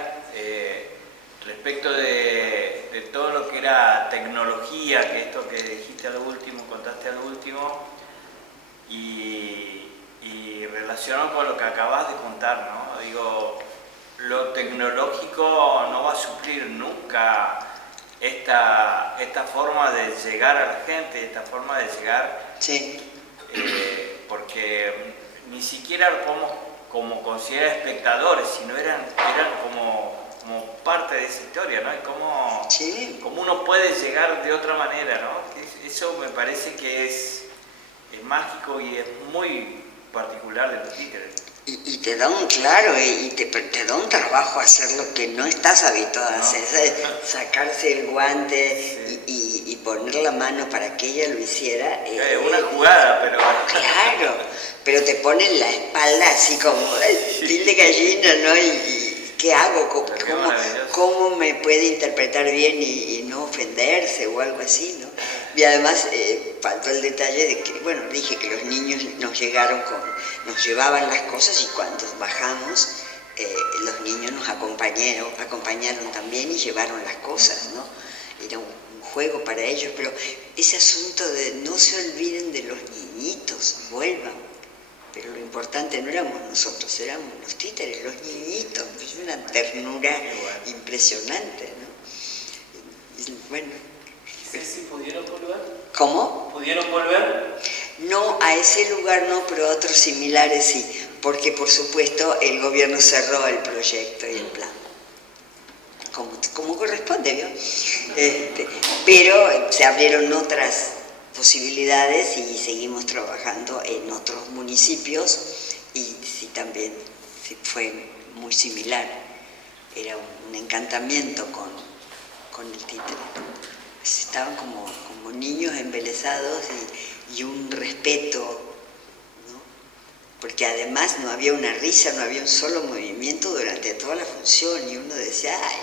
respecto de todo lo que era tecnología, que esto que dijiste al último, contaste al último, y relacionado con lo que acabas de contar, ¿no? Digo, lo tecnológico no va a suplir nunca esta forma de llegar a la gente, esta forma de llegar, sí. Porque ni siquiera lo podemos como considerar espectadores, sino eran como parte de esa historia, ¿no? Y cómo uno puede llegar de otra manera, ¿no? Eso me parece que es mágico y es muy particular de los títeres. Y te da te da un trabajo hacer lo que no estás habituado a hacer, ¿sabes? Sacarse el guante y poner la mano para que ella lo hiciera. Una jugada, pero... Claro, pero te ponen la espalda así como piel de gallina, ¿no? Y ¿qué hago? ¿Cómo me puede interpretar bien y no ofenderse o algo así, ¿no? Y además faltó el detalle de que, bueno, dije que los niños nos llevaban las cosas, y cuando bajamos los niños nos acompañaron también y llevaron las cosas, ¿no? Era un juego para ellos, pero ese asunto de no se olviden de los niñitos, vuelvan. Pero lo importante no éramos nosotros, éramos los títeres, los niñitos, pues una ternura impresionante, ¿no? Y bueno. ¿Sí pudieron volver? ¿Cómo? ¿Pudieron volver? No, a ese lugar no, pero a otros similares sí, porque por supuesto el gobierno cerró el proyecto y el plan, como corresponde, ¿vio? Pero se abrieron otras posibilidades y seguimos trabajando en otros municipios, y sí, también sí, fue muy similar, era un encantamiento con el títere. Estaban como niños embelesados y un respeto, ¿no? Porque además no había una risa, no había un solo movimiento durante toda la función, y uno decía, ay,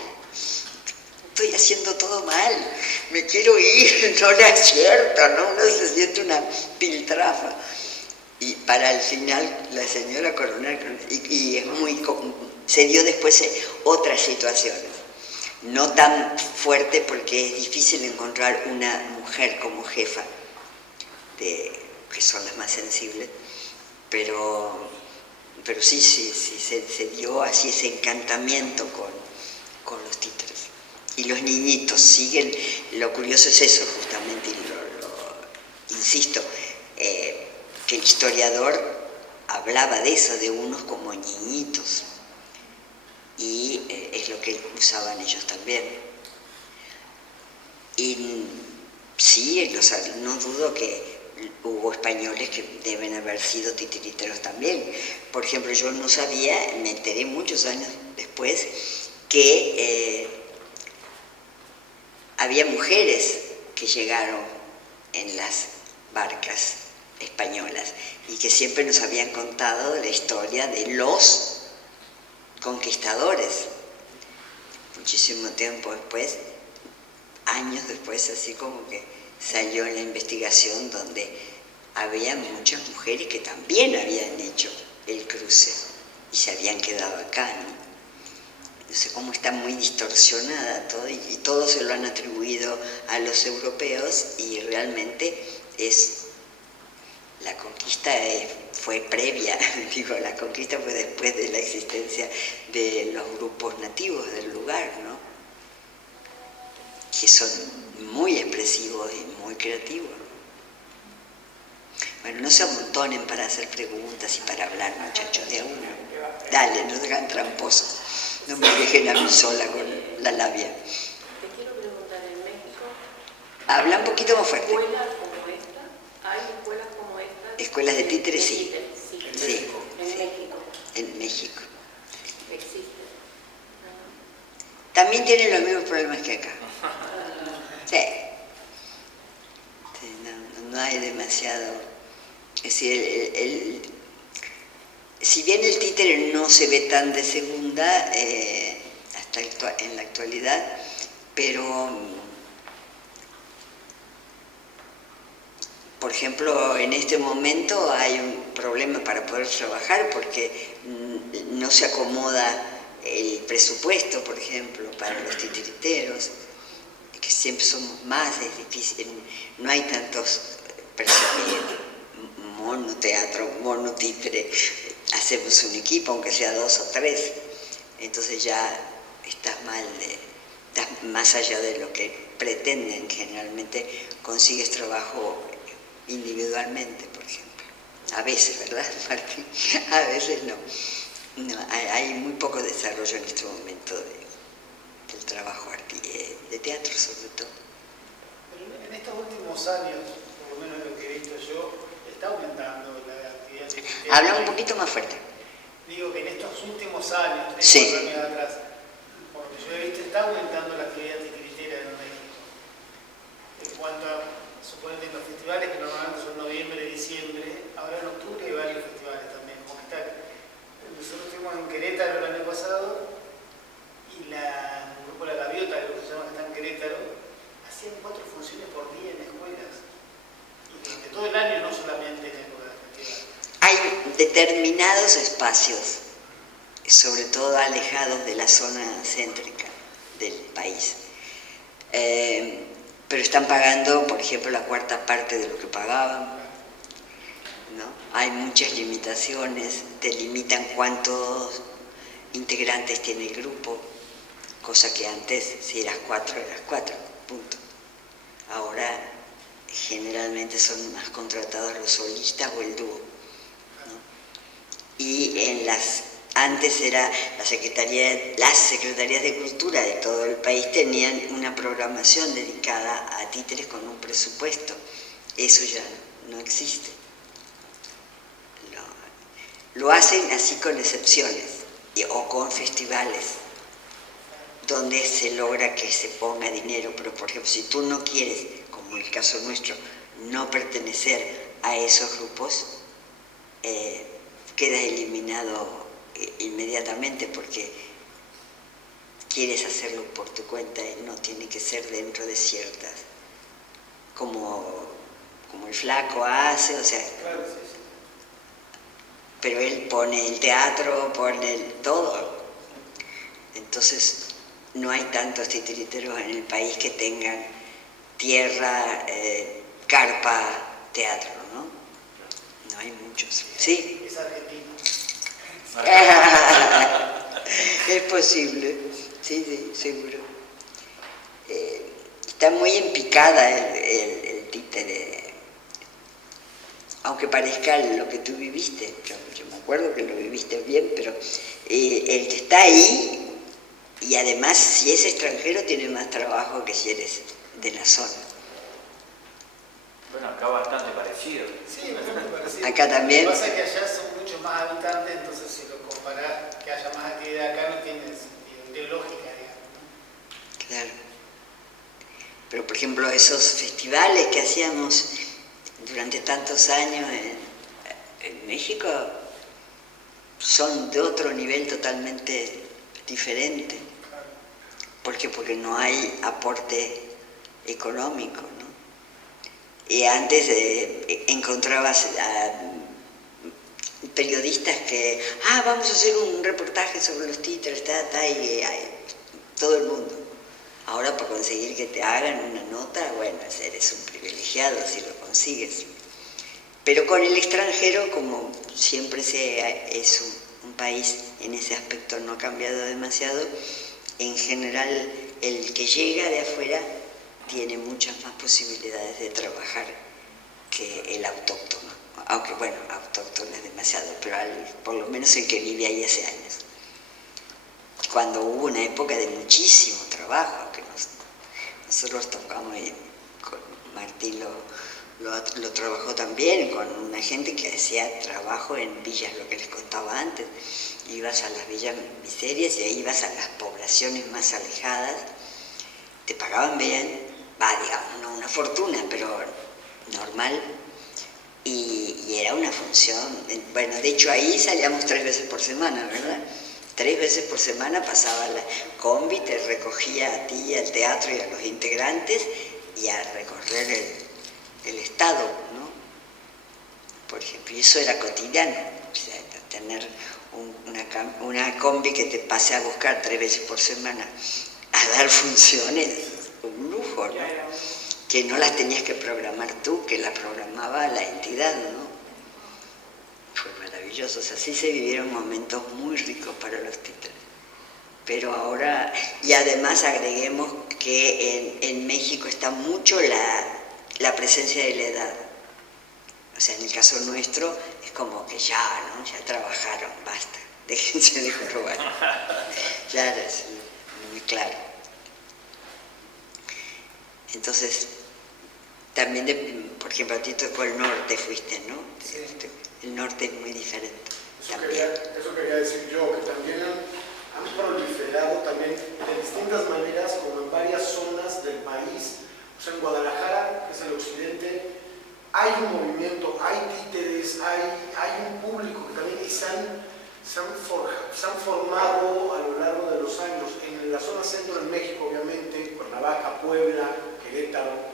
estoy haciendo todo mal, me quiero ir, no le acierto, ¿no? Uno se siente una piltrafa. Y para el final la señora coronel, y es se dio después otras situaciones. No tan fuerte, porque es difícil encontrar una mujer como jefa, que son las más sensibles, pero sí se dio así ese encantamiento con los títeres. Y los niñitos siguen, lo curioso es eso justamente, y insisto, que el historiador hablaba de eso, de unos como niñitos, y es lo que usaban ellos también. Y sí, no dudo que hubo españoles que deben haber sido titiriteros también. Por ejemplo, yo no sabía, me enteré muchos años después, que había mujeres que llegaron en las barcas españolas y que siempre nos habían contado la historia de los conquistadores. Muchísimo tiempo después, años después, así como que salió en la investigación donde había muchas mujeres que también habían hecho el cruce y se habían quedado acá, ¿no? No sé cómo está muy distorsionada todo, y todo se lo han atribuido a los europeos, y realmente la conquista fue previa, digo, la conquista fue después de la existencia de los grupos nativos del lugar, ¿no? Que son muy expresivos y muy creativos. Bueno, no se amontonen para hacer preguntas y para hablar, muchachos, de a uno. Dale, no sean tramposos. No me dejen a mí sola con la labia. Te quiero preguntar, ¿en México Habla un poquito más fuerte. escuelas como esta? ¿Hay escuelas como esta? Escuelas de títeres, sí. Sí. Sí, En sí. México En México. existe. También tienen los mismos problemas que acá. Sí. Sí, no hay demasiado. Es decir, si bien el títere no se ve tan de segunda en la actualidad, pero por ejemplo en este momento hay un problema para poder trabajar porque no se acomoda el presupuesto, por ejemplo, para los titiriteros, que siempre somos más, es difícil, no hay tantos monoteatro, monotítere, hacemos un equipo, aunque sea 2 o 3, entonces ya estás más allá de lo que pretenden. Generalmente consigues trabajo individualmente, por ejemplo. A veces, ¿verdad, Martín? A veces no. Hay muy poco desarrollo en este momento del trabajo de teatro, sobre todo. Pero en estos últimos años, por lo menos lo que he visto yo, está aumentando la actividad titirera. Habla un poquito más fuerte. Digo que en estos últimos años, 3 Sí. 4 años atrás, por lo que yo he visto, está aumentando la actividad titiritera en México. En cuanto a, suponete, los festivales, que normalmente son noviembre, diciembre, ahora en octubre hay varios festivales también. Como que nosotros estuvimos en Querétaro el año pasado y el grupo La Gaviota, lo que se llama, que está en Querétaro, hacían 4 funciones por día en escuelas. Y durante todo el año, no solamente en época de festival. Hay determinados espacios, sobre todo alejados de la zona céntrica del país, pero están pagando, por ejemplo, la 1/4 parte de lo que pagaban, ¿no? Hay muchas limitaciones, te limitan cuántos integrantes tiene el grupo, cosa que antes, si eras 4, eras 4, punto. Ahora generalmente son más contratados los solistas o el dúo, ¿no? Y antes era las secretarías de cultura de todo el país tenían una programación dedicada a títeres con un presupuesto. Eso ya no existe. Lo hacen así con excepciones o con festivales donde se logra que se ponga dinero, pero por ejemplo si tú no quieres, como el caso nuestro, no pertenecer a esos grupos, queda eliminado inmediatamente porque quieres hacerlo por tu cuenta y no tiene que ser dentro de ciertas, como el Flaco hace, o sea, Claro, sí, sí. pero él pone el teatro, pone todo. Entonces no hay tantos titiriteros en el país que tengan tierra, carpa, teatro, ¿no? No hay muchos. ¿Sí? Es argentino. Es posible, sí, seguro. está muy en picada el títere, aunque parezca lo que tú viviste. Yo me acuerdo que lo viviste bien, pero el que está ahí, y además si es extranjero tiene más trabajo que si eres de la zona. Bueno, acá bastante parecido. Sí, bastante parecido. Acá también. Lo que pasa es que allá son muchos más habitantes, entonces si lo comparás, que haya más actividad acá no tiene sentido, ideológica, digamos. Claro. Pero por ejemplo esos festivales que hacíamos durante tantos años en México son de otro nivel totalmente diferente. ¿Por qué? Porque no hay aporte económico, ¿no? Y antes encontrabas a periodistas que, vamos a hacer un reportaje sobre los títeres, y todo el mundo. Ahora para conseguir que te hagan una nota, bueno, eres un privilegiado si lo consigues. Pero con el extranjero, como siempre es un país en ese aspecto no ha cambiado demasiado, en general el que llega de afuera tiene muchas más posibilidades de trabajar que el autóctono. Aunque bueno, autóctono es demasiado, pero por lo menos el que vive ahí hace años. Cuando hubo una época de muchísimo trabajo, que nosotros tocamos y con Martín lo trabajó también, con una gente que hacía trabajo en villas, lo que les contaba antes. Ibas a las villas miserias y ahí ibas a las poblaciones más alejadas, te pagaban bien, digamos, no una fortuna, pero normal, y era una función. Bueno, de hecho ahí salíamos 3 veces por semana, ¿verdad? 3 veces por semana pasaba la combi, te recogía a ti, al teatro y a los integrantes, y a recorrer el estado, ¿no? Por ejemplo, y eso era cotidiano, o sea, tener una combi que te pase a buscar 3 veces por semana a dar funciones, un lujo, ¿no? Que no las tenías que programar tú, que las programaba la entidad, ¿no? Fue maravilloso, o sea, sí se vivieron momentos muy ricos para los títeres. Pero ahora, y además agreguemos que en México está mucho la presencia de la edad. O sea, en el caso nuestro es como que ya, ¿no? Ya trabajaron, basta, déjense de probar. Claro, es muy claro. Entonces, también, por ejemplo, a ti tocó el norte, fuiste, ¿no? Sí. El norte es muy diferente. Eso quería decir yo, que también han proliferado también de distintas maneras, como en varias zonas del país. O sea, en Guadalajara, que es el occidente, hay un movimiento, hay títeres, hay un público que también se han formado a lo largo de los años. En la zona centro de México, obviamente, Cuernavaca, Puebla, Querétaro.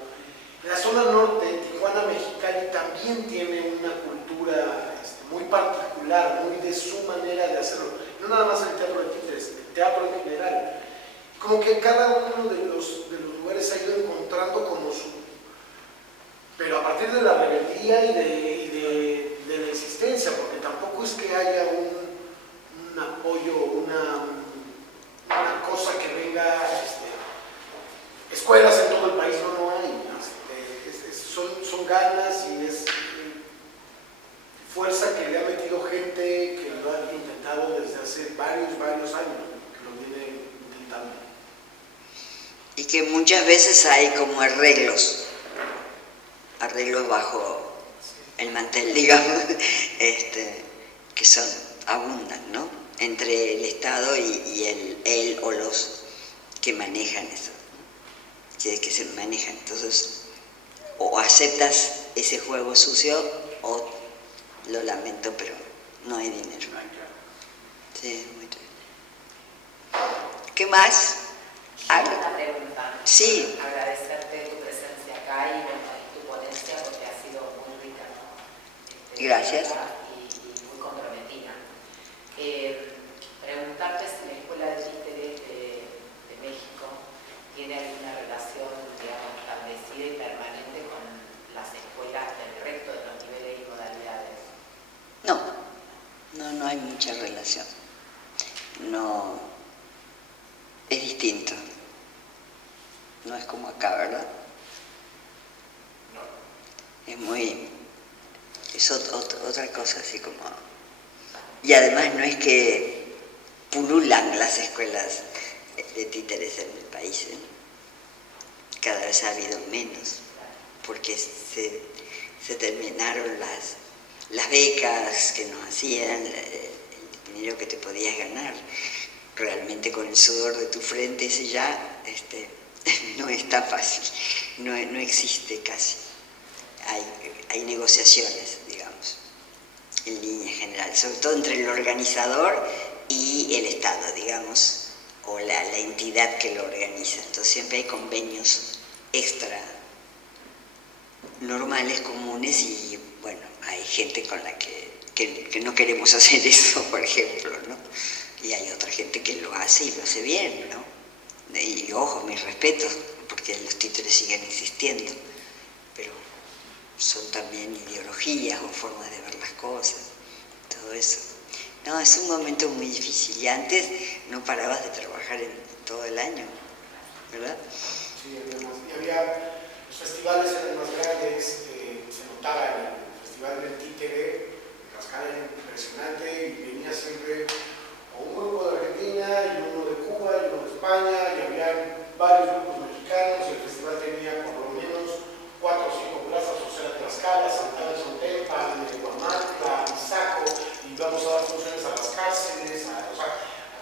En la zona norte, Tijuana, Mexicali, también tiene una cultura muy particular, muy de su manera de hacerlo. No nada más el teatro de títeres, el teatro en general. Como que cada uno de los lugares ha ido encontrando como su... Pero a partir de la rebeldía y de la insistencia, porque tampoco es que haya un apoyo, una cosa que venga... escuelas en todo el país no hay. Son ganas y es fuerza que le ha metido gente que lo ha intentado desde hace varios años, que lo viene intentando. Y que muchas veces hay como arreglos bajo el mantel, digamos, que abundan, ¿no? Entre el Estado y él o los que manejan eso, ¿no? que se manejan. Entonces, o aceptas ese juego sucio o lo lamento, pero no hay dinero. Sí, muy bien. ¿Qué más? Una pregunta. Sí. Agradecerte tu presencia acá y tu ponencia porque ha sido muy rica, ¿no? Gracias. Y muy comprometida. Preguntarte si la Escuela de Títeres de México tiene alguna relación, digamos, establecida y permanente con las escuelas del resto de los niveles y modalidades. No hay mucha relación. No, es distinto. no es como acá, ¿verdad? No. Es otra cosa, así como... Y además no es que pululan las escuelas de títeres en el país, ¿eh? Cada vez ha habido menos, porque se terminaron las becas que nos hacían, el dinero que te podías ganar. Realmente con el sudor de tu frente, ese ya no es tan fácil, no existe casi. Hay negociaciones, digamos, en línea general, sobre todo entre el organizador y el Estado, digamos, o la entidad que lo organiza. Entonces siempre hay convenios extra normales, comunes, y bueno, hay gente con la que no queremos hacer eso, por ejemplo, ¿no? Y hay otra gente que lo hace y lo hace bien, ¿no? Y ojo, mis respetos, porque los títeres siguen existiendo, pero son también ideologías o formas de ver las cosas, todo eso. No, es un momento muy difícil, y antes no parabas de trabajar en todo el año, ¿verdad? Sí, y había, los festivales eran más grandes, se notaba en el Festival del Títere, la escala era impresionante, y venía siempre un grupo de Argentina, y uno de Cuba, y uno de España, y había varios grupos mexicanos, y el festival tenía por lo menos 4 o 5 plazas, o sea, Tlaxcala, Santana de Sontepa, Huamantla, Izaco, y íbamos a dar funciones a las cárceles, o sea,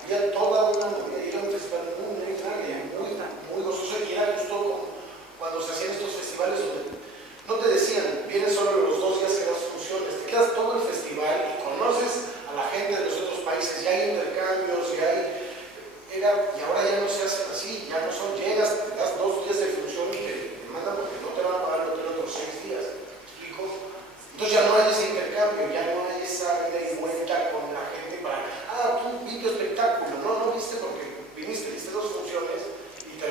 había toda una movida, y era un festival muy grande, muy gozoso, y era justo cuando se hacían estos festivales donde no te decían, vienes solo los 2 días que das funciones, te quedas todo el festival y conoces a la gente de los otros países, ya hay intercambios, y ahora ya no se hacen así, ya no son, llegas, te das 2 días de función y te mandan porque no te van a pagar el hotel otros 6 días, ¿me explico? Entonces ya no hay ese intercambio, ya no hay esa ida y vuelta con la gente para, tú vi tu espectáculo, no viste porque viste 2 funciones y te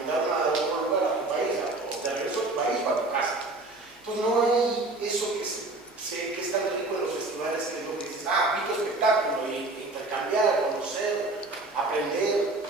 mandaron a otro lugar, a tu país, o te regresó a tu país o a tu casa. Entonces no hay eso que es tan rico en los festivales, que es lo que dices, vi tu espectáculo, y intercambiar, conocer, aprender.